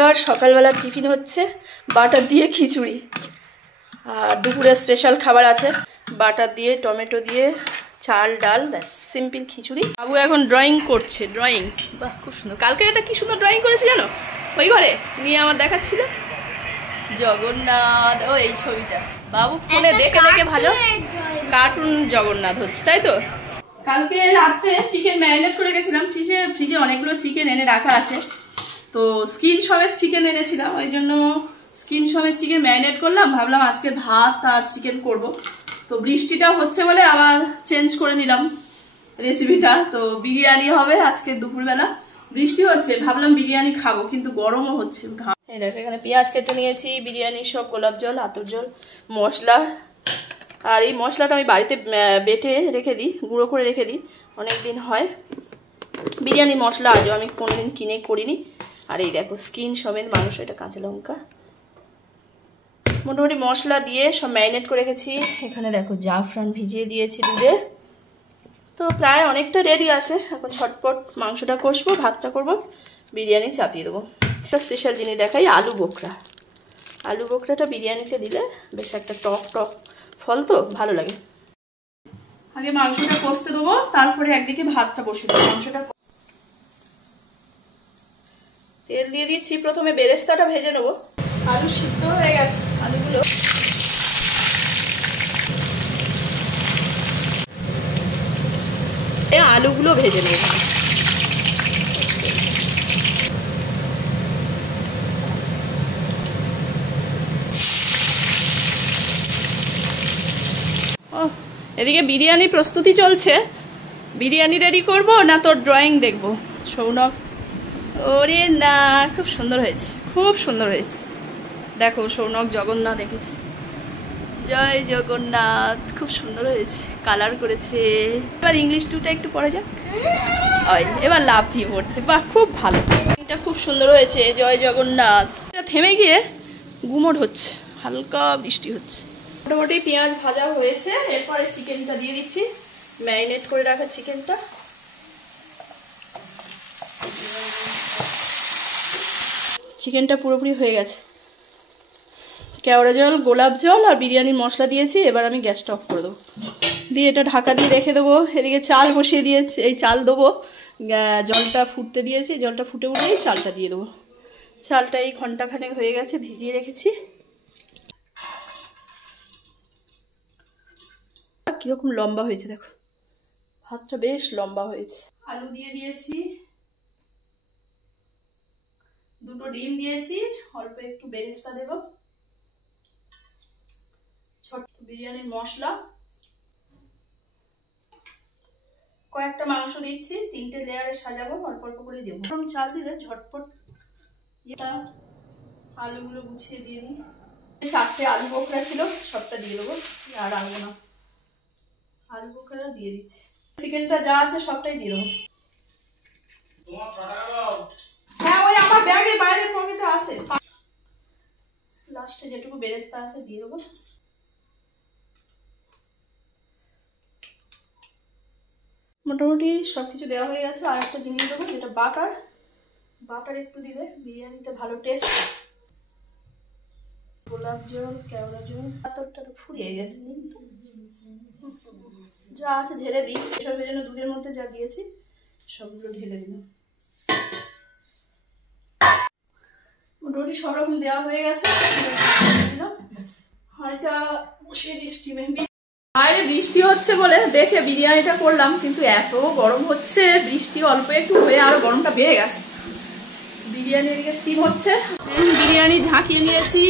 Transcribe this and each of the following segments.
রবিবার সকালবেলা টিফিন হচ্ছে বাটার দিয়ে খিচুড়ি, আর দুপুরে স্পেশাল খাবার আছে বাটার দিয়ে টমেটো দিয়ে চাল ডাল, ব্যাস সিম্পল খিচুড়ি। বাবু এখন ড্রয়িং করছে, ড্রয়িং বাহ খুব সুন্দর। কালকে এটা কি সুন্দর ড্রয়িং করেছে জানো, ওই ঘরে নিয়ে আমার দেখাচ্ছিল জগন্নাথ। ও এই ছবিটা বাবু ফোনে দেখে দেখে ভালো কার্টুন জগন্নাথ হচ্ছে, তাই তো। কালকে রাত্রে চিকেন ম্যারিনেট করে গেছিলাম, ফ্রিজে অনেকগুলো চিকেন এনে রাখা আছে, তো স্কিন সমেত চিকেন এনেছিলাম, ওই জন্য স্কিন সমেত চিকেন ম্যারিনেট করলাম। ভাবলাম আজকে ভাত আর চিকেন করব, তো বৃষ্টিটা হচ্ছে বলে আবার চেঞ্জ করে নিলাম রেসিপিটা। তো বিরিয়ানি হবে আজকে দুপুরবেলা, বৃষ্টি হচ্ছে, ভাবলাম বিরিয়ানি খাবো কিন্তু গরমও হচ্ছে। এই দেখো এখানে পেঁয়াজ কেটে নিয়েছি, বিরিয়ানি সব গোলাপ জল, আতর জল, মশলা। আর এই মশলাটা আমি বাড়িতে বেটে রেখে দিই, গুঁড়ো করে রেখে দিই, অনেক দিন হয়। বিরিয়ানি মশলা আজও আমি কোনোদিন কিনে করিনি। আর এই দেখো স্কিন সমেত মাংস, এটা কাঁচা লঙ্কা, মোটামুটি মশলা দিয়ে সব ম্যারিনেট করে রেখেছি। এখানে দেখো জাফরান ভিজিয়ে দিয়েছি দুধে, তো প্রায় অনেকটা রেডি আছে। এখন ছটপট মাংসটা কষবো, ভাতটা করবো, বিরিয়ানি চাপিয়ে দেবো। একটা স্পেশাল জিনিস দেখাই, আলু বোখরা। আলু বোখরাটা বিরিয়ানিতে দিলে বেশ একটা টক টক ফল, তো ভালো লাগে। আগে মাংসটা কষতে দেবো, তারপরে একদিকে ভাতটা বসিয়ে দেবো। মাংসটা তেল দিয়ে দিচ্ছি, প্রথমে বেরেস্তাটা ভেজে নেবো। আলু সিদ্ধ হয়ে গেছে, আলুগুলো ভেজে নেব। এদিকে বিরিয়ানি প্রস্তুতি চলছে, বিরিয়ানি রেডি করব না তোর ড্রয়িং দেখব। সৌনক, ওরে না, খুব সুন্দর হয়েছে, খুব সুন্দর হয়েছে। দেখো সৌনক জগন্নাথ দেখেছে, জয় জগন্নাথ, খুব সুন্দর হয়েছে, কালার করেছে। এবার ইংলিশ টুটা একটু পড়া যাক, এবার লাফিয়ে পড়ছে, বাহ খুব ভালো, এটা খুব সুন্দর হয়েছে, জয় জগন্নাথ। এটা থেমে গিয়ে গুমোট হচ্ছে, হালকা বৃষ্টি হচ্ছে। মোটামুটি পেঁয়াজ ভাজা হয়েছে, এরপরে চিকেনটা দিয়ে দিচ্ছি, ম্যারিনেট করে রাখা চিকেনটা। চিকেনটা পুরোপুরি হয়ে গেছে, কেওড়া জল, গোলাপ জল আর বিরিয়ানির মশলা দিয়েছি। এবার আমি গ্যাসটা অফ করে দেবো, দিয়ে এটা ঢাকা দিয়ে রেখে দেবো। এদিকে চাল বসিয়ে দিয়েছি, এই চাল দেবো, জলটা ফুটতে দিয়েছি, জলটা ফুটে উঠেই চালটা দিয়ে দেবো। চালটা এই ঘন্টাখানেক হয়ে গেছে, ভিজিয়ে রেখেছি। কিরকম লম্বা হয়েছে দেখো, ভাতটা বেশ লম্বা হয়েছে। আলু দিয়ে দিয়েছি, দুটো ডিম দিয়েছি, অল্প একটু বেরেস্তা দেব, ছোট বিরিয়ানির মশলা, কয়েকটা মাংস দিচ্ছি, 3টে লেয়ারে সাজাবো, অল্প অল্প করে দেবো। এরকম চাল দিলে ঝটপট। এটা আলুগুলো গুছিয়ে দিয়ে দিই, 4টে আলু বোখরা ছিল, সবটা দিয়ে দেবো, আর আনবো না। আলু বোখরা দিয়ে দিচ্ছি, চিকেনটা যা আছে সবটাই দিয়ে দেবো। হ্যাঁ ওই আমার ব্যাগের বাইরের পকেটে আছে, লাস্টে যেটুকু বেরেস্তা আছে দিয়ে দেবো। মোটামুটি সবকিছু দেওয়া হয়ে গেছে। আর একটা জিনিস দেবো, যেটা বাটার, বাটার একটু দিলে বিরিয়ানিতে ভালো টেস্ট। গোলাপ জল, কেওড়া জল, পাতরটা তো ফুরিয়ে গেছে, যা আছে ঝেড়ে দিই। এসবের জন্য দুধের মধ্যে যা দিয়েছি সবগুলো ঢেলে দিলাম। মোটামুটি সব রকম দেওয়া হয়ে গেছে, হাঁড়িটা বসিয়ে দিই স্টিমে। বাইরে বৃষ্টি হচ্ছে বলে দেখে বিরিয়ানিটা করলাম, কিন্তু এত গরম হচ্ছে, বৃষ্টি অল্প একটু হয়ে আরো গরমটা বেড়ে গেছে। বিরিয়ানি এদিকে স্টিম হচ্ছে, বিরিয়ানি ঝাঁকিয়ে নিয়েছি।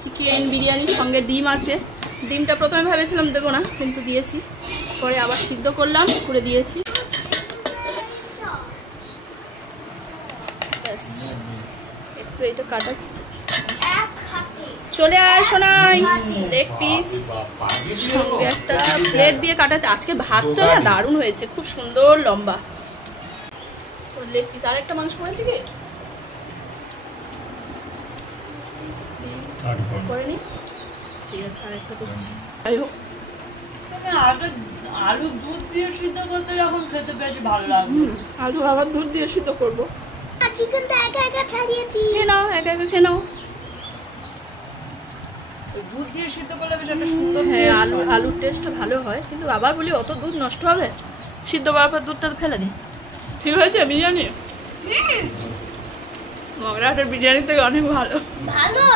চিকেন বিরিয়ানির সঙ্গে ডিম আছে, ডিমটা প্রথমে ভেবেছিলাম দেবো না, কিন্তু দিয়েছি, পরে আবার সিদ্ধ করলাম, করে দিয়েছি। ব্যাস একটু এটা কাটা, চলে আয় শোনাই, লেগ পিস সঙ্গে একটা প্লেট দিয়ে কাটা। আজকে ভাতটা না দারুণ হয়েছে, খুব সুন্দর লম্বা লেগ পিস। আর একটা মাংস পড়েছে কি করেনি, ঠিক আছে আর একটা দিচ্ছি। যাই হোক, আলু দুধ দিয়ে সিদ্ধ করতে যখন খেতে বেশ ভালো লাগবে, আলু আবার দুধ দিয়ে সিদ্ধ করবো। চিকেন তো একা একা ছাড়িয়েছি। খেয়ে নাও, একা একা খেয়ে নাও। দুধ দিয়ে সিদ্ধ করলে বেশ একটা সুন্দর। হ্যাঁ, আলুর টেস্টটা ভালো হয়, কিন্তু আবার বলি অত দুধ নষ্ট হবে, সিদ্ধ করার পর দুধটা তো ফেলে দিই। ঠিক হয়েছে বিরিয়ানি? মগরাহাটের বিরিয়ানির থেকে অনেক ভালো। ভালো।